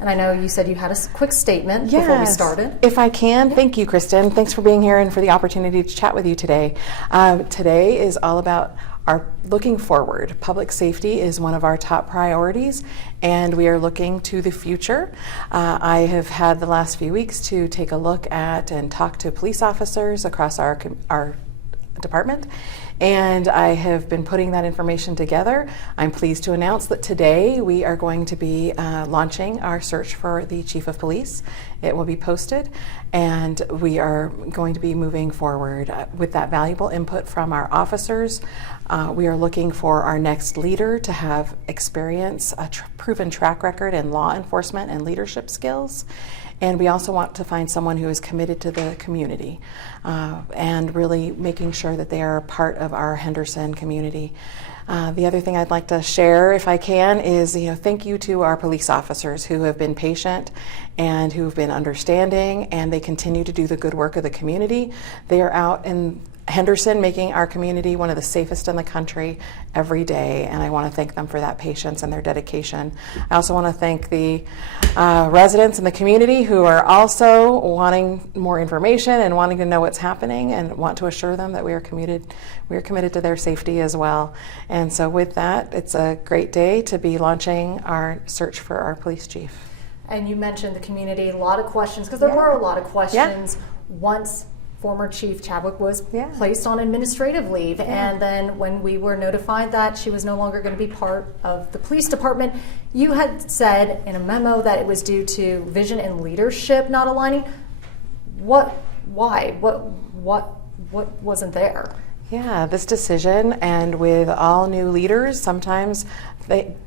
And I know you said you had a quick statement before we started. If I can, thank you, Kristen. Thanks for being here and for the opportunity to chat with you today. Today is all about our looking forward. Public safety is one of our top priorities, and we are looking to the future. I have had the last few weeks to take a look at and talk to police officers across our department, and I have been putting that information together. I'm pleased to announce that today we are going to be launching our search for the Chief of Police. It will be posted, and we are going to be moving forward with that valuable input from our officers. We are looking for our next leader to have experience, a proven track record in law enforcement and leadership skills. And we also want to find someone who is committed to the community and really making sure that they are part of our Henderson community. The other thing I'd like to share, if I can, is thank you to our police officers who have been patient and who have been understanding, and they continue to do the good work of the community. They are out in Henderson making our community one of the safest in the country every day, and I want to thank them for that patience and their dedication. I also want to thank the residents in the community who are also wanting more information and wanting to know what's happening, and want to assure them that we are committed to their safety as well. And so with that, it's a great day to be launching our search for our police chief. And you mentioned the community, a lot of questions, because there were a lot of questions once former Chief Chadwick was placed on administrative leave. And then when we were notified that she was no longer going to be part of the police department, you had said in a memo that it was due to vision and leadership not aligning. Why? What wasn't there? Yeah, this decision, and with all new leaders, sometimes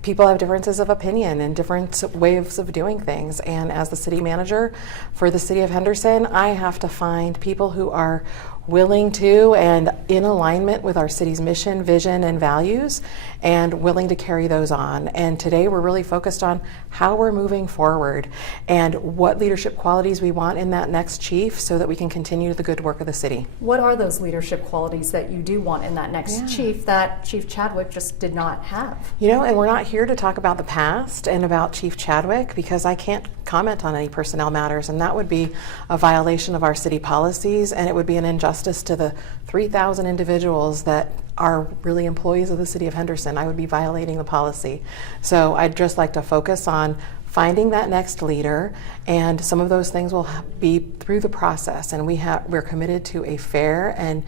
people have differences of opinion and different ways of doing things. And as the city manager for the city of Henderson, I have to find people who are willing to and in alignment with our city's mission, vision, and values, and willing to carry those on. And today we're really focused on how we're moving forward and what leadership qualities we want in that next chief so that we can continue the good work of the city. What are those leadership qualities that you do want in that next chief that Chief Chadwick just did not have? And we're not here to talk about the past and about Chief Chadwick because I can't comment on any personnel matters, and that would be a violation of our city policies, and it would be an injustice to the 3,000 individuals that are really employees of the city of Henderson. I would be violating the policy. So I'd just like to focus on finding that next leader, and some of those things will be through the process, and we're committed to a fair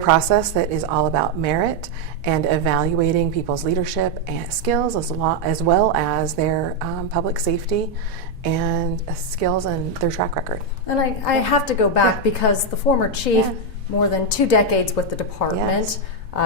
process that is all about merit and evaluating people's leadership and skills as well as their public safety and skills and their track record. And I have to go back because the former chief, more than 2 decades with the department,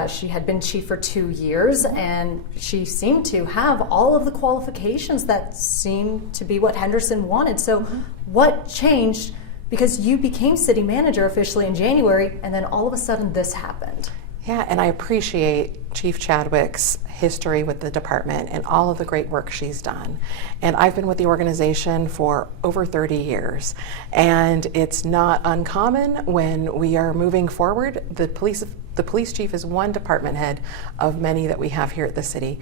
she had been chief for 2 years, and she seemed to have all of the qualifications that seemed to be what Henderson wanted. So what changed? Because you became city manager officially in January, and then all of a sudden this happened. Yeah, and I appreciate Chief Chadwick's history with the department and all of the great work she's done. And I've been with the organization for over 30 years, and it's not uncommon when we are moving forward. The police chief is one department head of many that we have here at the city.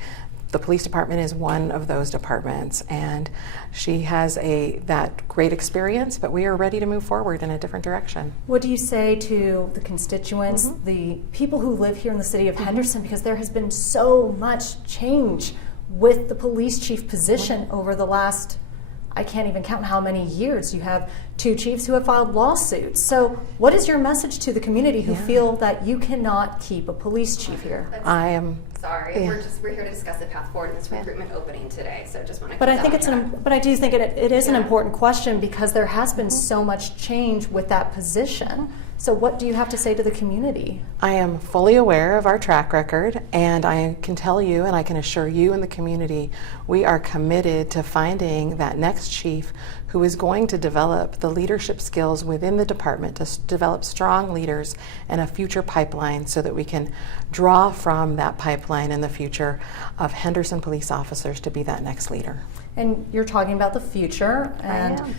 The police department is one of those departments, and she has that great experience, but we are ready to move forward in a different direction. What do you say to the constituents, the people who live here in the city of Henderson, because there has been so much change with the police chief position over the last, I can't even count how many years. You have 2 chiefs who have filed lawsuits. So what is your message to the community who feel that you cannot keep a police chief here? I am sorry. We're here to discuss the path forward in this recruitment opening today. So just want to. But I think I do think it is an important question because there has been so much change with that position. So what do you have to say to the community? I am fully aware of our track record, and I can tell you and I can assure you and the community we are committed to finding that next chief who is going to develop the leadership skills within the department to develop strong leaders and a future pipeline so that we can draw from that pipeline in the future of Henderson police officers to be that next leader. And you're talking about the future, and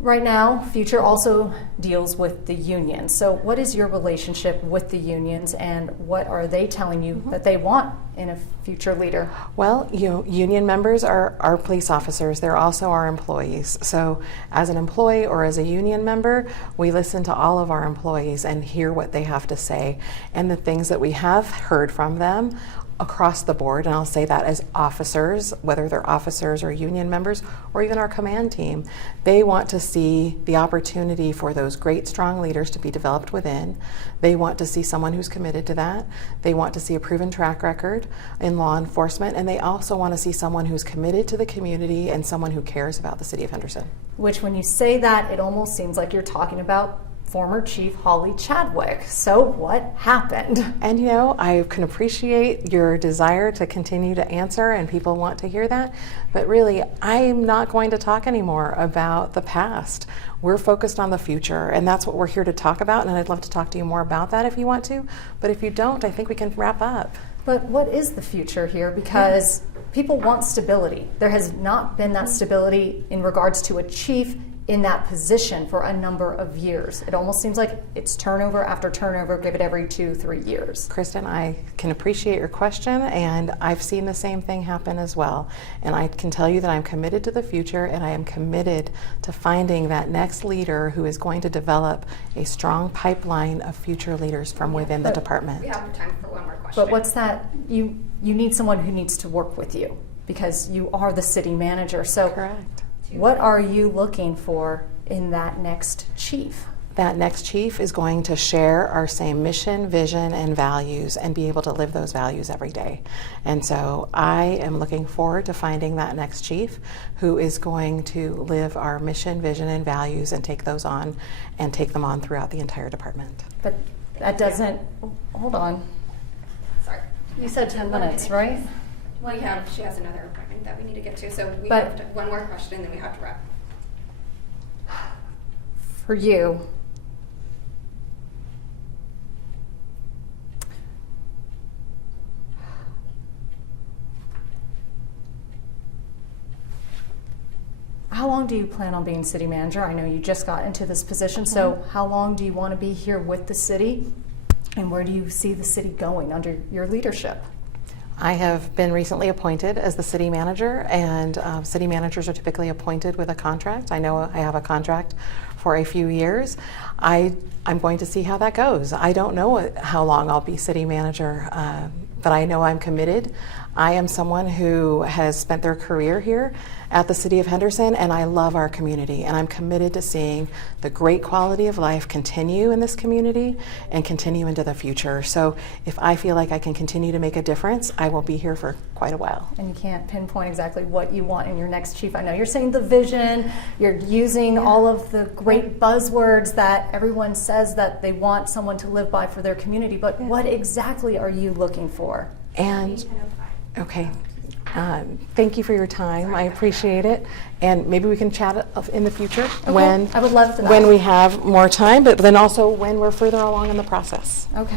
Right now, Future also deals with the unions. So what is your relationship with the unions, and what are they telling you that they want in a future leader? Well, union members are our police officers. They're also our employees. So as an employee or as a union member, we listen to all of our employees and hear what they have to say. And the things that we have heard from them across the board, and I'll say that as officers, whether they're officers or union members or even our command team, they want to see the opportunity for those great, strong leaders to be developed within. They want to see someone who's committed to that. They want to see a proven track record in law enforcement, and they also want to see someone who's committed to the community and someone who cares about the city of Henderson. Which, when you say that, it almost seems like you're talking about former Chief Hollie Chadwick. So what happened? And I can appreciate your desire to continue to answer, and people want to hear that, but really, I'm not going to talk anymore about the past. We're focused on the future, and that's what we're here to talk about, and I'd love to talk to you more about that if you want to, but if you don't, I think we can wrap up. But what is the future here? Because people want stability. There has not been that stability in regards to a chief in that position for a number of years. It almost seems like it's turnover after turnover, give it every 2-3 years. Kristen, I can appreciate your question, and I've seen the same thing happen as well. And I can tell you that I'm committed to the future, and I am committed to finding that next leader who is going to develop a strong pipeline of future leaders from within the department. We have time for one more question. But what's that? You need someone who needs to work with you because you are the city manager. So Correct. What are you looking for in that next chief? That next chief is going to share our same mission, vision, and values and be able to live those values every day. And so I am looking forward to finding that next chief who is going to live our mission, vision, and values and take those on and take them on throughout the entire department. But that doesn't, hold on. Sorry. You said 10 minutes, right? Well, she has another appointment that we need to get to, so we But- have one more question, then we have to wrap. For you, how long do you plan on being city manager? I know you just got into this position, so how long do you want to be here with the city? And where do you see the city going under your leadership? I have been recently appointed as the city manager, and city managers are typically appointed with a contract. I know I have a contract for a few years. I'm going to see how that goes. I don't know how long I'll be city manager, but I know I'm committed. I am someone who has spent their career here at the city of Henderson, and I love our community, and I'm committed to seeing the great quality of life continue in this community and continue into the future. So if I feel like I can continue to make a difference, I will be here for quite a while. And you can't pinpoint exactly what you want in your next chief. I know you're saying the vision, you're using all of the great buzzwords that everyone says that they want someone to live by for their community, but what exactly are you looking for? And okay. Thank you for your time. I appreciate it. And maybe we can chat in the future when I would love to. when we have more time, but then also when we're further along in the process. Okay.